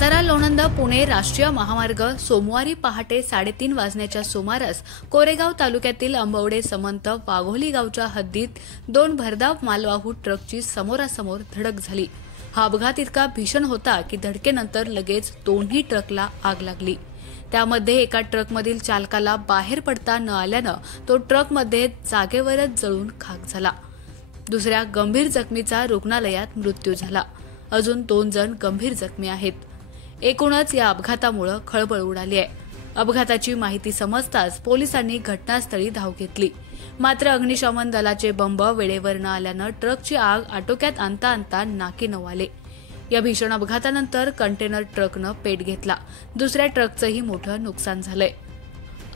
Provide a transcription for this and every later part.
सातारा लोणंद पुणे राष्ट्रीय महामार्ग सोमवारी पहाटे 3:30 वाजण्याच्या सुमारास कोरेगाव तालुक्यातील अंबवडे समंत वाघोली गावच्या हद्दीत दोन भरधाव मालवाहू ट्रकची समोरासमोर धडक झाली। हा अपघात इतका भीषण होता की धडकेनंतर लगेच दोन्ही ट्रकला आग लागली। त्यामध्ये एका ट्रकमधील चालकाला बाहेर पडता न आल्यानं तो ट्रकमध्ये जागेवरच जळून खाक झाला। दुसऱ्या गंभीर जखमीचा रुग्णालयात मृत्यू झाला। अजून 2 जण गंभीर जखमी आहेत। एकूणच या अपघातामुळे खळबळ उडाली आहे। अपघाताची माहिती समजताच पोलिसांनी घटनास्थळी धाव घेतली, मात्र अग्निशमन दलाचे बंब वेळेवर न आल्यानं ट्रकची आग आटोक्यात आणता नाकी नऊ आले। या भीषण अपघातानंतर कंटेनर ट्रकनं पेट घेतला। दुसऱ्या ट्रकचंही मोठं नुकसान झालंय।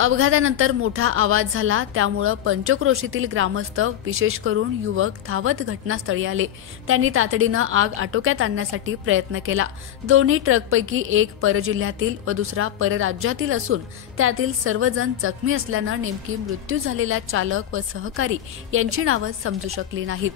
अपघातानंतर मोठा आवाज झाला, त्यामुळे पंचक्रोशीतील ग्रामस्थ विशेष करून युवक धावत घटनास्थळी आले। त्यांनी तातडीनं आग आटोक्यात आणण्यासाठी प्रयत्न केला। दोन्ही ट्रकपैकी एक परजिल्ह्यातील व दुसरा परराज्यातील असून त्यातील सर्वजण जखमी असल्यानं नेमकी मृत्यू झालेल्या चालक व सहकारी यांची नावं समजू शकली नाहीत।